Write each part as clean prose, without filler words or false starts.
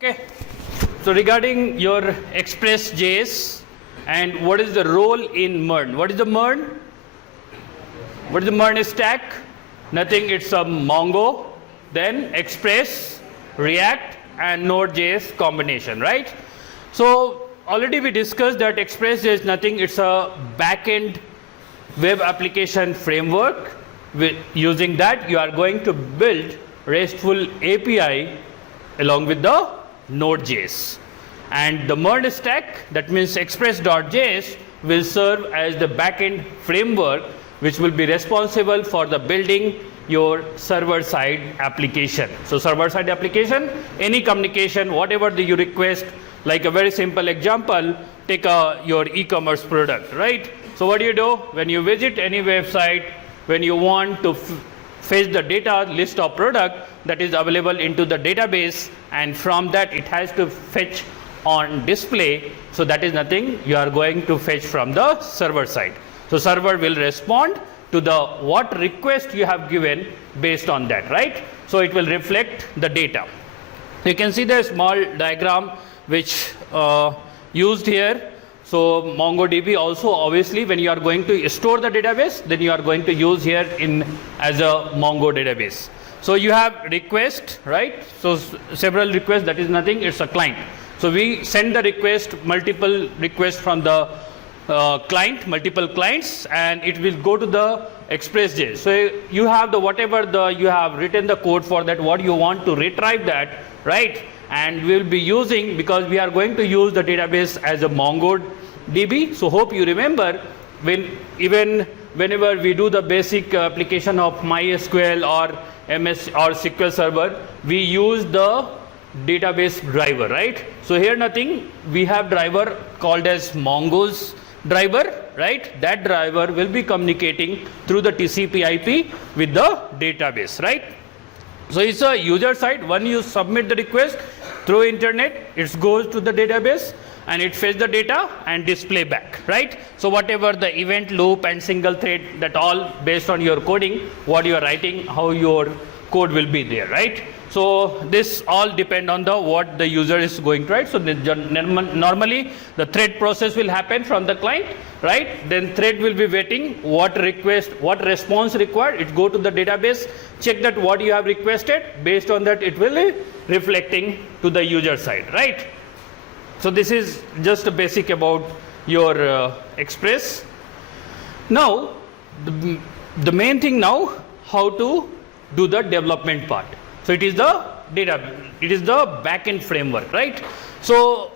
Okay, so regarding your ExpressJs and what is the role in MERN? What is the MERN? What is the MERN stack? Nothing, it's a Mongo, then Express, React and Node.js combination, right? So already we discussed that ExpressJs is nothing, it's a backend web application framework. Using that you are going to build RESTful API along with the Node.js, and the MERN stack, that means Express.js, will serve as the backend framework which will be responsible for the building your server-side application. So server-side application, any communication, whatever you request, like a very simple example, take your e-commerce product, right? So what do? When you visit any website, when you want to fetch the data list of product that is available into the database, and from that it has to fetch on display. So that is nothing, you are going to fetch from the server side. So server will respond to the what request you have given based on that, right? So it will reflect the data. You can see the small diagram which used here. So MongoDB also, obviously when you are going to store the database, then you are going to use here in as a Mongo database. So you have request, right? So several requests, that is nothing, it's a client. So we send the request, multiple requests from the client, multiple clients, and it will go to the ExpressJs. So you have the whatever you have written the code for that, what you want to retrieve that, right? And we will be using, because we are going to use the database as a MongoDB. So hope you remember whenever we do the basic application of MySQL or MS or SQL Server, we use the database driver, right? So here nothing, we have driver called as Mongo's driver, right? That driver will be communicating through the TCP/IP with the database, right? So it's a user side. When you submit the request through internet, it goes to the database and it fetches the data and display back, right? So whatever the event loop and single thread, that all based on your coding, what you are writing, how your code will be there, right? So this all depend on the what the user is going to write. So normally the thread process will happen from the client, right? Then thread will be waiting what request, what response required. It go to the database, check that what you have requested. Based on that, it will be reflecting to the user side, right? So this is just a basic about your Express. Now the main thing now, how to do the development part. So it is the data, it is the backend framework, right? So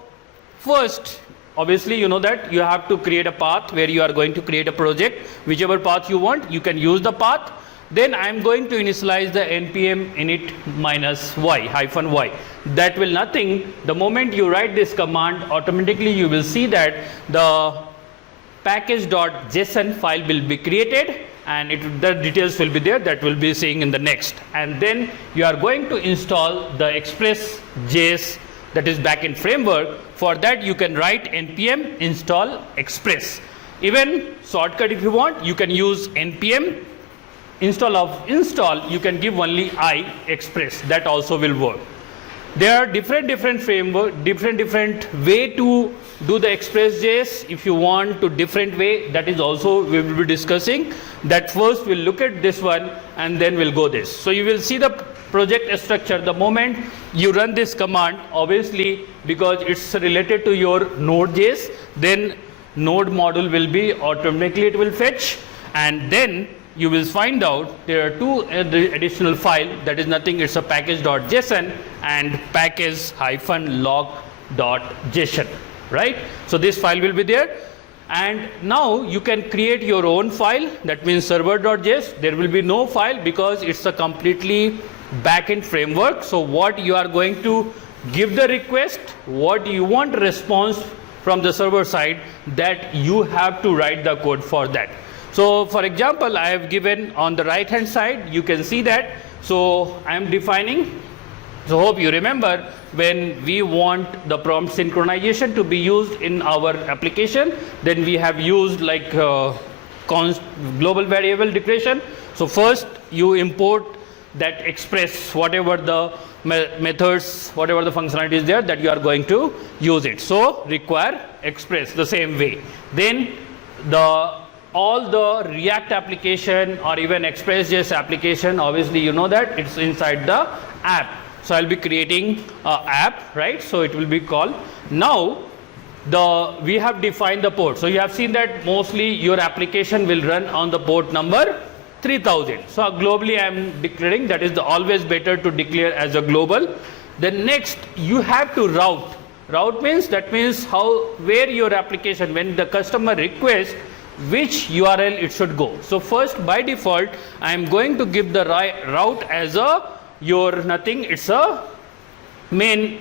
first, obviously you know that you have to create a path where you are going to create a project. Whichever path you want, you can use the path. Then I am going to initialize the npm init -y. That will nothing. The moment you write this command, automatically you will see that the package.json file will be created, and the details will be there, that will be seeing in the next. And then you are going to install the ExpressJs, that is backend framework. For that you can write npm install express. Even shortcut if you want, you can use npm install, you can give only I express, that also will work. There are different framework, different way to do the ExpressJs. If you want to different way, that is also we will be discussing. That first we'll look at this one and then we'll go this. So you will see the project structure. The moment you run this command, obviously because it's related to your Node.js, then node module will be automatically, it will fetch, and then you will find out there are two additional file, that is nothing, it's a package.json and package-log.json, right? So this file will be there, and now you can create your own file, that means server.js. There will be no file because it's a completely backend framework. So what you are going to give the request, what you want response from the server side, that you have to write the code for that. So for example, I have given on the right hand side, you can see that. So I am defining, so hope you remember when we want the prompt synchronization to be used in our application, then we have used like global variable declaration. So first you import that express whatever the methods, whatever the functionality is there that you are going to use it. So require express the same way. Then all the React application or even ExpressJs application, obviously you know that it's inside the app. So I'll be creating an app, right? So it will be called. Now we have defined the port. So you have seen that mostly your application will run on the port number 3000. So globally I am declaring, that is always better to declare as a global. Then next you have to route. Route means, that means where your application, when the customer requests, which URL it should go. So first, by default, I am going to give the route as it's a main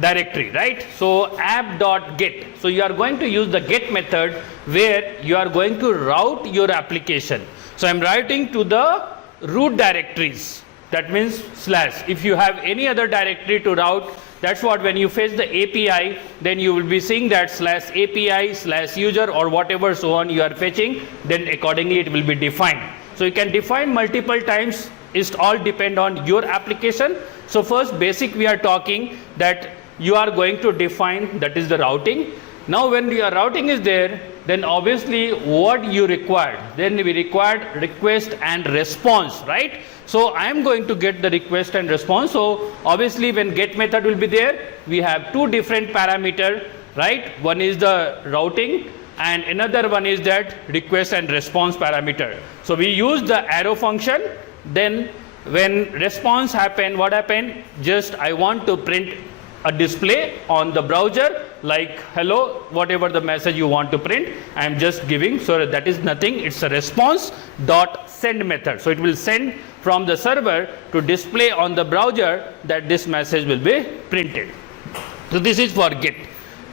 directory, right? So app.get. So you are going to use the get method where you are going to route your application. So I'm writing to the root directories. That means /. If you have any other directory to route, that's what, when you fetch the API, then you will be seeing that /API/user or whatever so on you are fetching, then accordingly it will be defined. So you can define multiple times. It all depend on your application. So first basic we are talking that you are going to define, that is the routing. Now when your routing is there, then obviously what you required, then we required request and response, right? So I am going to get the request and response. So obviously when get method will be there, we have two different parameter, right? One is the routing and another one is that request and response parameter. So we use the arrow function. Then when response happen, what happened? Just I want to print a display on the browser like hello, whatever the message you want to print, I am just giving. So that is nothing, it's a response dot send method. So it will send from the server to display on the browser that this message will be printed. So this is for get.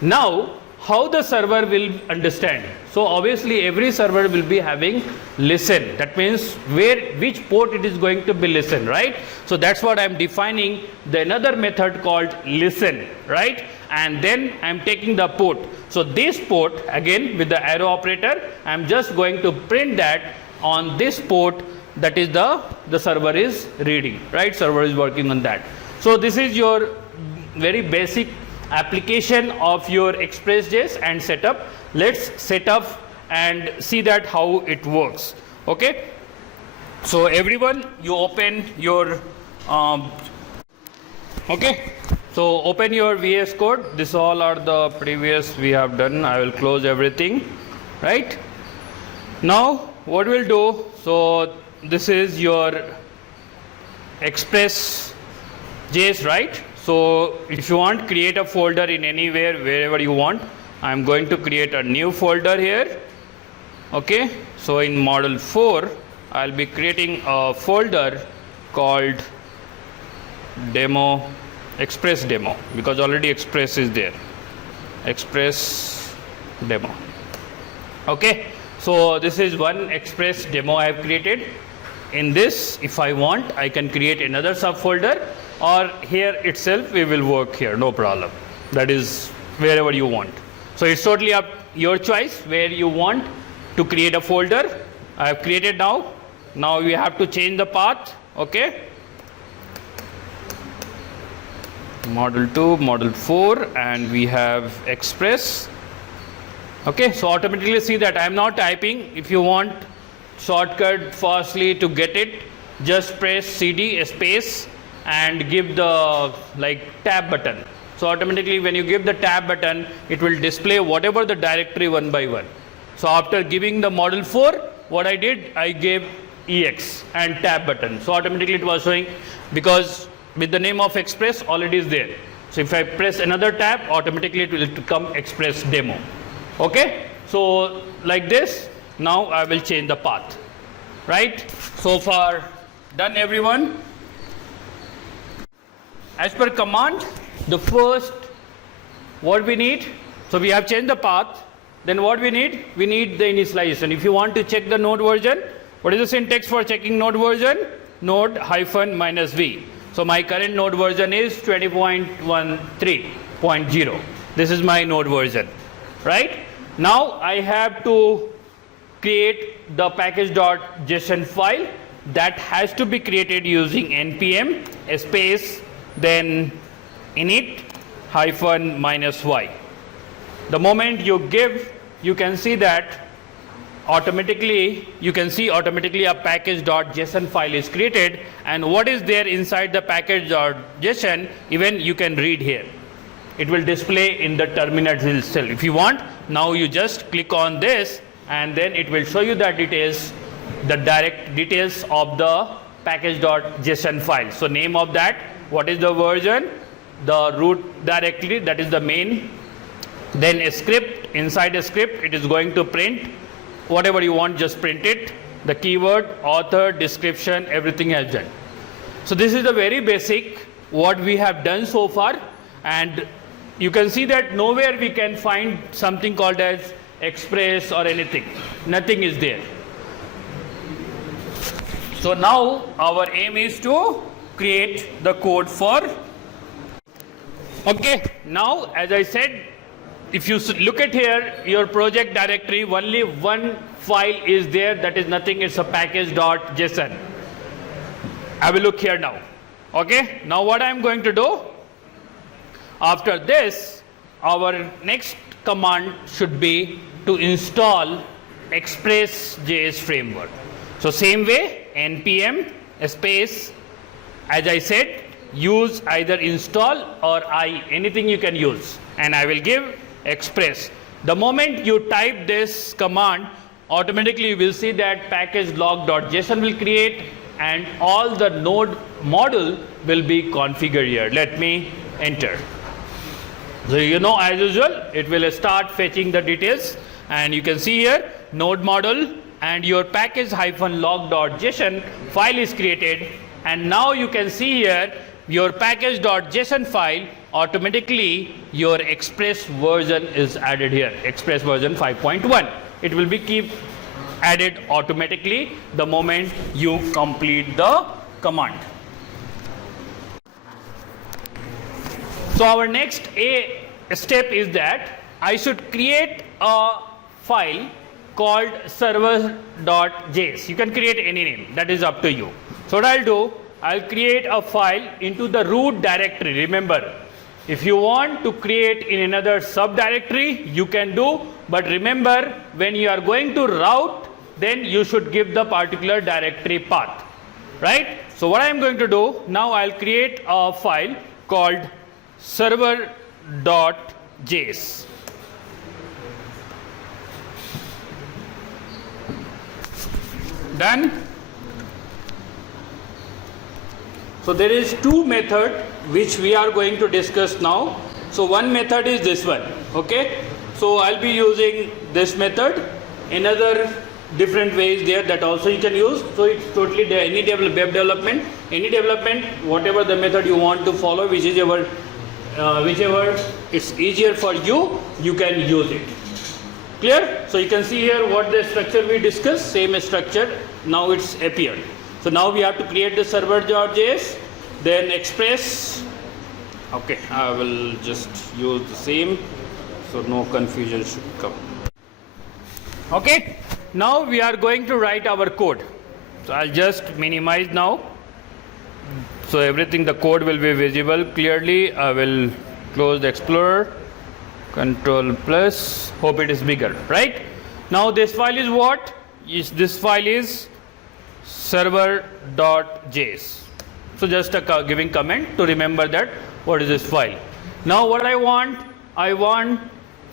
Now how the server will understand? So obviously every server will be having listen. That means which port it is going to be listen, right? So that's what I'm defining the another method called listen, right? And then I'm taking the port. So this port, again with the arrow operator, I'm just going to print that on this port, that is the server is reading, right? Server is working on that. So this is your very basic application of your ExpressJs and setup. Let's set up and see that how it works. Okay, so everyone, you open your okay, so open your VS Code. This all are the previous we have done. I will close everything, right? Now what we'll do, so this is your ExpressJs, right? So if you want, create a folder in anywhere, wherever you want. I'm going to create a new folder here. Okay, so in model 4, I'll be creating a folder called demo, express demo, because already express is there. Express demo. Okay, so this is one express demo I have created. In this, if I want, I can create another subfolder, or here itself we will work here, no problem. That is wherever you want. So it's totally up your choice where you want to create a folder. I have created now. Now we have to change the path. Okay. Model 2, model 4, and we have express. Okay, so automatically see that I am not typing. If you want shortcut fastly to get it, just press CD space and give the tab button. So automatically when you give the tab button, it will display whatever the directory one by one. So after giving the model 4, what I did, I gave EX and tab button. So automatically it was showing, because with the name of express already is there. So if I press another tab, automatically it will come express demo. Okay, so like this. Now I will change the path, right? So far done, everyone. As per command, the first what we need, so we have changed the path. Then what we need the initialization. If you want to check the node version, what is the syntax for checking node version? Node -v. So my current node version is 20.13.0. This is my node version, right? Now I have to create the package.json file. that has to be created using npm space then init hyphen minus y. The moment you give, you can see that automatically a package.json file is created, and what is there inside the package.json, even you can read here. It will display in the terminal itself. If you want, now you just click on this and then it will show you the details, the direct details of the package.json file. So name of that, what is the version, the root directory, that is the main, then a script, inside a script it is going to print whatever you want, just print it, the keyword, author, description, everything has done. So this is the very basic what we have done so far, and you can see that nowhere we can find something called as express or anything, nothing is there. So now our aim is to create the code for, okay, now as I said, if you look at here, your project directory, only one file is there, that is nothing, it's a package.json. I will look here now. Okay, now what I am going to do, after this, our next command should be to install ExpressJs framework. So same way, npm space, as I said, use either install or anything you can use, and I will give express. The moment you type this command, automatically you will see that package log.json will create and all the node module will be configured here. Let me enter. So you know, as usual, it will start fetching the details, and you can see here node module and your package -log.json file is created, and now you can see here your package.json file, automatically your express version is added here, express version 5.1. It will be keep added automatically the moment you complete the command. So our next step is that I should create a file called server.js. You can create any name, that is up to you. So what I'll do, I'll create a file into the root directory. Remember, if you want to create in another subdirectory, you can do, but remember, when you are going to route, then you should give the particular directory path, right? So what I am going to do, now I'll create a file called server.js. Done. So there is two methods which we are going to discuss now. So one method is this one, okay? So I'll be using this method. Another different ways there that also you can use. So it's totally any web development, whatever the method you want to follow, whichever is easier for you, you can use it. Clear? So you can see here what the structure we discussed, same structure, now it's appeared. So now we have to create the server.js, then express. Okay, I will just use the same, so no confusion should come. Okay, now we are going to write our code. So I'll just minimize now. So everything, the code will be visible clearly. I will close the Explorer, Control plus, hope it is bigger, right? Now this file is what? This file is server.js. So just giving comment to remember that what is this file. Now what I want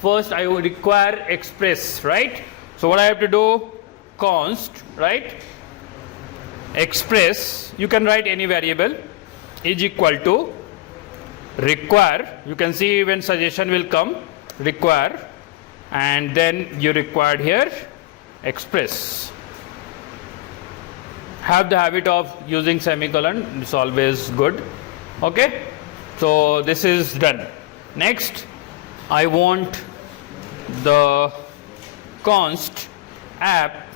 first I will require express, right? So what I have to do, const, right? Express, you can write any variable, is equal to require. You can see when suggestion will come, require, and then you required here express. Have the habit of using semicolon, it's always good. Okay, so this is done. Next, I want the const app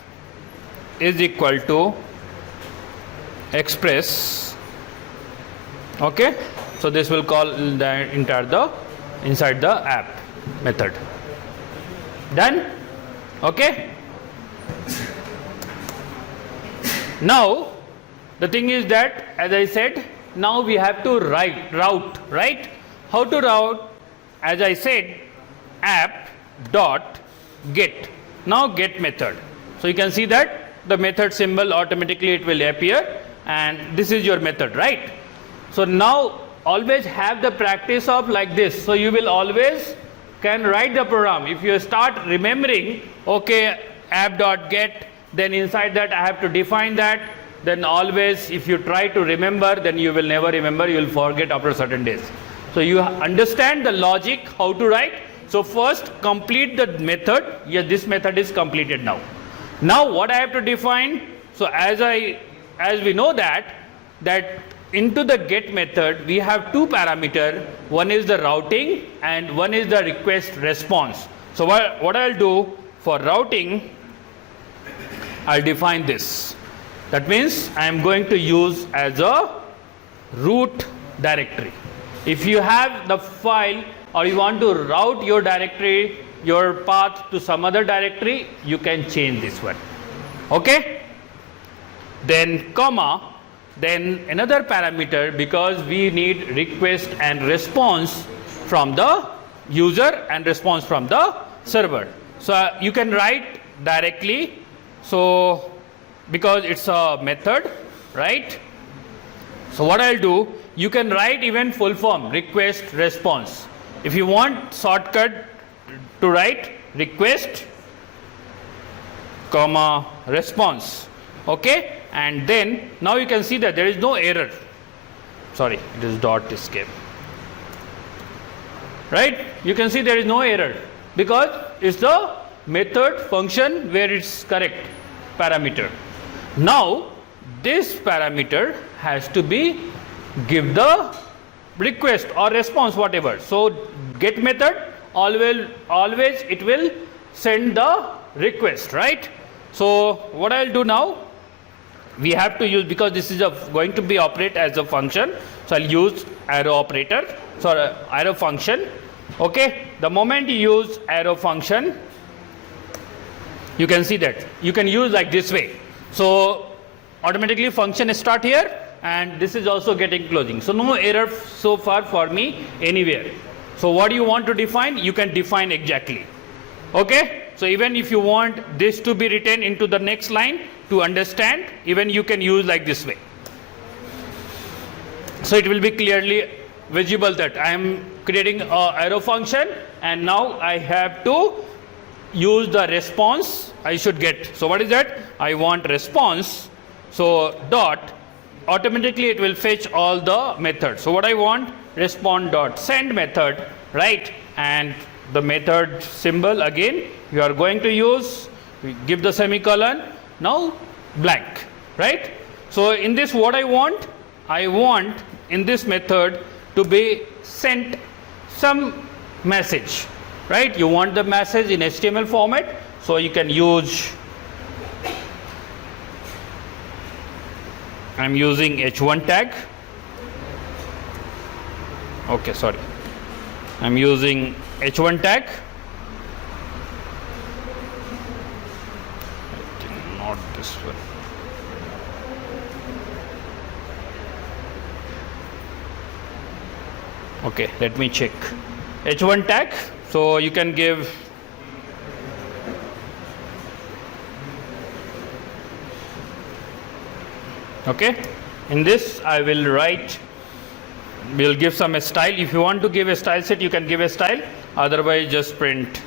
is equal to express. Okay, so this will call the inside the app method. Done? Okay. Now the thing is that, as I said, now we have to route, right? How to route? As I said, app dot get. Now get method. So you can see that the method symbol automatically it will appear, and this is your method, right? So now always have the practice of like this. So you will always can write the program. If you start remembering, okay, app.get, then inside that I have to define that, then always if you try to remember, then you will never remember, you will forget after certain days. So you understand the logic, how to write. So first complete the method. Yes, this method is completed now. Now what I have to define, so as we know that into the get method we have two parameters. One is the routing and one is the request response. So what I'll do for routing, I'll define this. That means I am going to use as a root directory. If you have the file or you want to route your directory, your path to some other directory, you can change this one. Okay? Then comma, then another parameter, because we need request and response from the user and response from the server. So you can write directly, so because it's a method, right? So what I'll do, you can write even full form, request response. If you want shortcut to write request comma response, okay? And then now you can see that there is no error. Sorry, it is dot escape. Right? You can see there is no error because it's the method function where it's correct parameter. Now this parameter has to be give the request or response, whatever. So get method always it will send the request, right? So what I'll do now, we have to use, because this is going to be operate as a function, so I'll use arrow operator, sorry, arrow function. Okay, the moment you use arrow function, you can see that you can use like this way. So automatically function start here, and this is also getting closing. So no error so far for me anywhere. So what you want to define, you can define exactly. Okay, so even if you want this to be written into the next line to understand, even you can use like this way. So it will be clearly visible that I am creating an arrow function, and now I have to use the response I should get. So what is that? I want response. So dot, automatically it will fetch all the methods. So what I want, respond dot send method, right? And the method symbol again you are going to use, give the semicolon, now blank, right? So in this what I want in this method to be sent some message, right? You want the message in HTML format, so you can use, I'm using h1 tag. Okay, sorry, I'm using h1 tag. I think not this one. Okay, let me check. h1 tag, so you can give okay. In this I will write, we'll give some style. If you want to give a style set, you can give a style, otherwise just print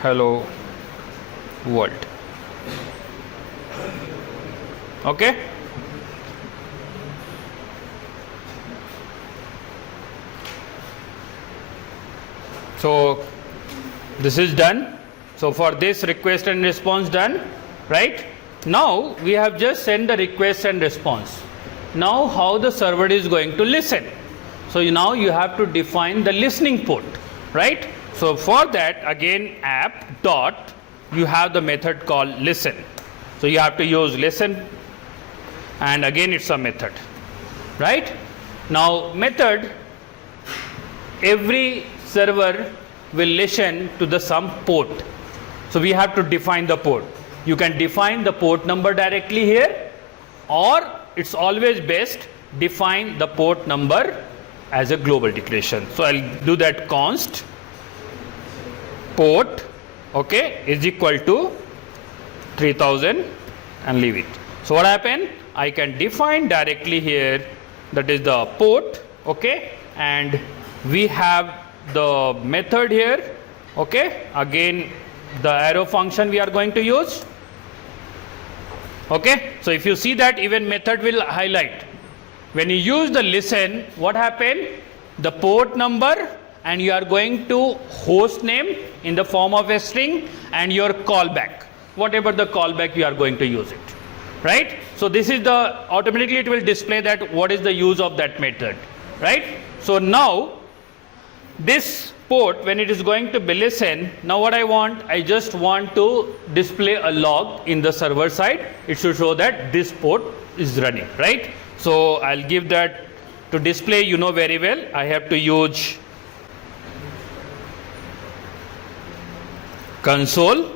hello world. Okay, so this is done. So for this request and response done, right? Now we have just sent the request and response. Now how the server is going to listen? So now you have to define the listening port, right? So for that again app dot, you have the method called listen. So you have to use listen, and again it's a method, right? Now method, every server will listen to the some port. So we have to define the port. You can define the port number directly here, or it's always best define the port number as a global declaration. So I'll do that const port, okay, is equal to 3000 and leave it. So what happened? I can define directly here, that is the port, okay, and we have the method here, okay, again the arrow function we are going to use, okay. So if you see that, even method will highlight. When you use the listen, what happened? The port number, and you are going to host name in the form of a string, and your callback, whatever the callback you are going to use it, right? So this is the, automatically it will display that what is the use of that method, right? So now this port, when it is going to be listen, now what I want, I just want to display a log in the server side. It should show that this port is running, right? So I'll give that to display, you know very well, I have to use console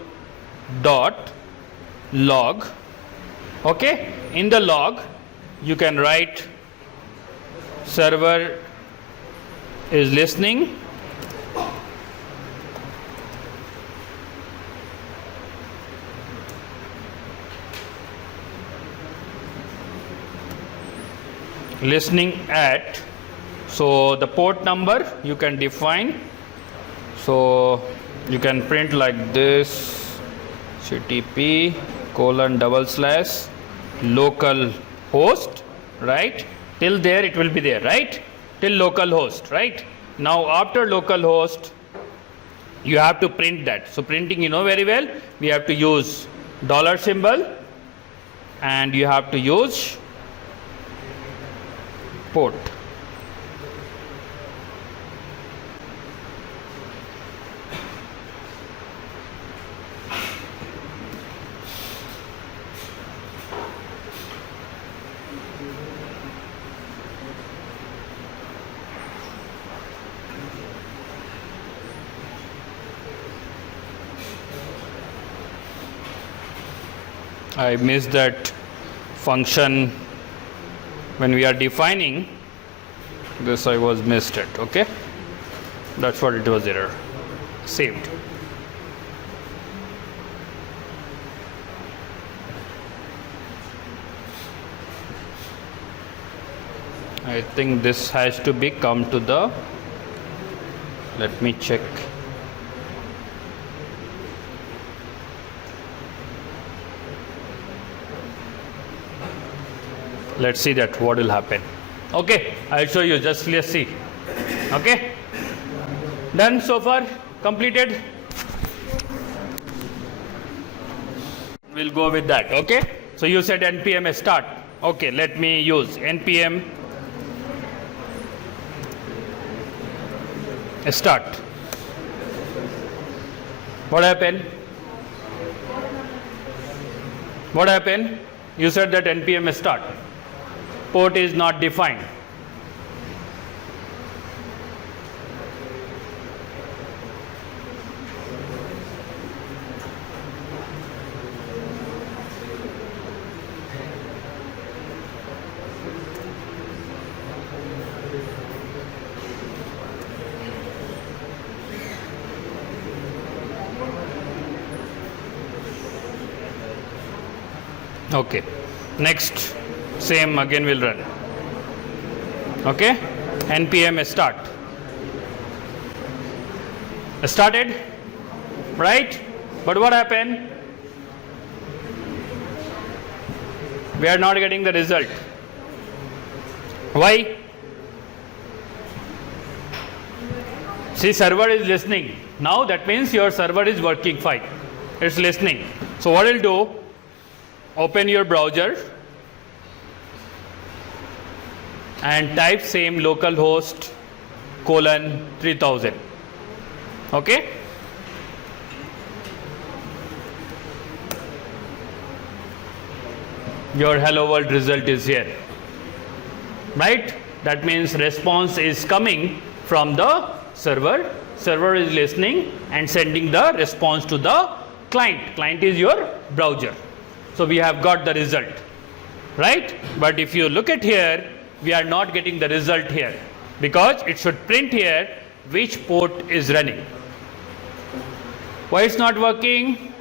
dot log, okay. In the log you can write server is listening at, so the port number you can define, so you can print like this, ctp : local host, right? Till there it will be there, right? Till local host, right? Now after local host you have to print that. So printing, you know very well, we have to use dollar symbol and you have to use port. I missed that function when we are defining this, I was missed it, okay. That's what it was, error saved. I think this has to be come to the, let me check. Let's see that what will happen. Okay, I'll show you, just let's see. Okay, done so far, completed. We'll go with that, okay. So you said npm start. Okay, let me use npm start. What happened? What happened? You said that npm start. Port is not defined. Okay, next same again will run. Okay, npm start. Started, right? But what happened? We are not getting the result. Why? See, server is listening. Now that means your server is working fine. It's listening. So what I'll do, open your browser and type same localhost colon 3000. Okay. Your hello world result is here, right? That means response is coming from the server. Server is listening and sending the response to the client. Client is your browser. So we have got the result. right? But if you look at here, we are not getting the result here because it should print here which port is running. Why it's not working?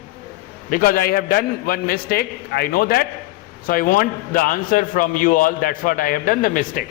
Because I have done one mistake, I know that. So I want the answer from you all, that's what I have done the mistake.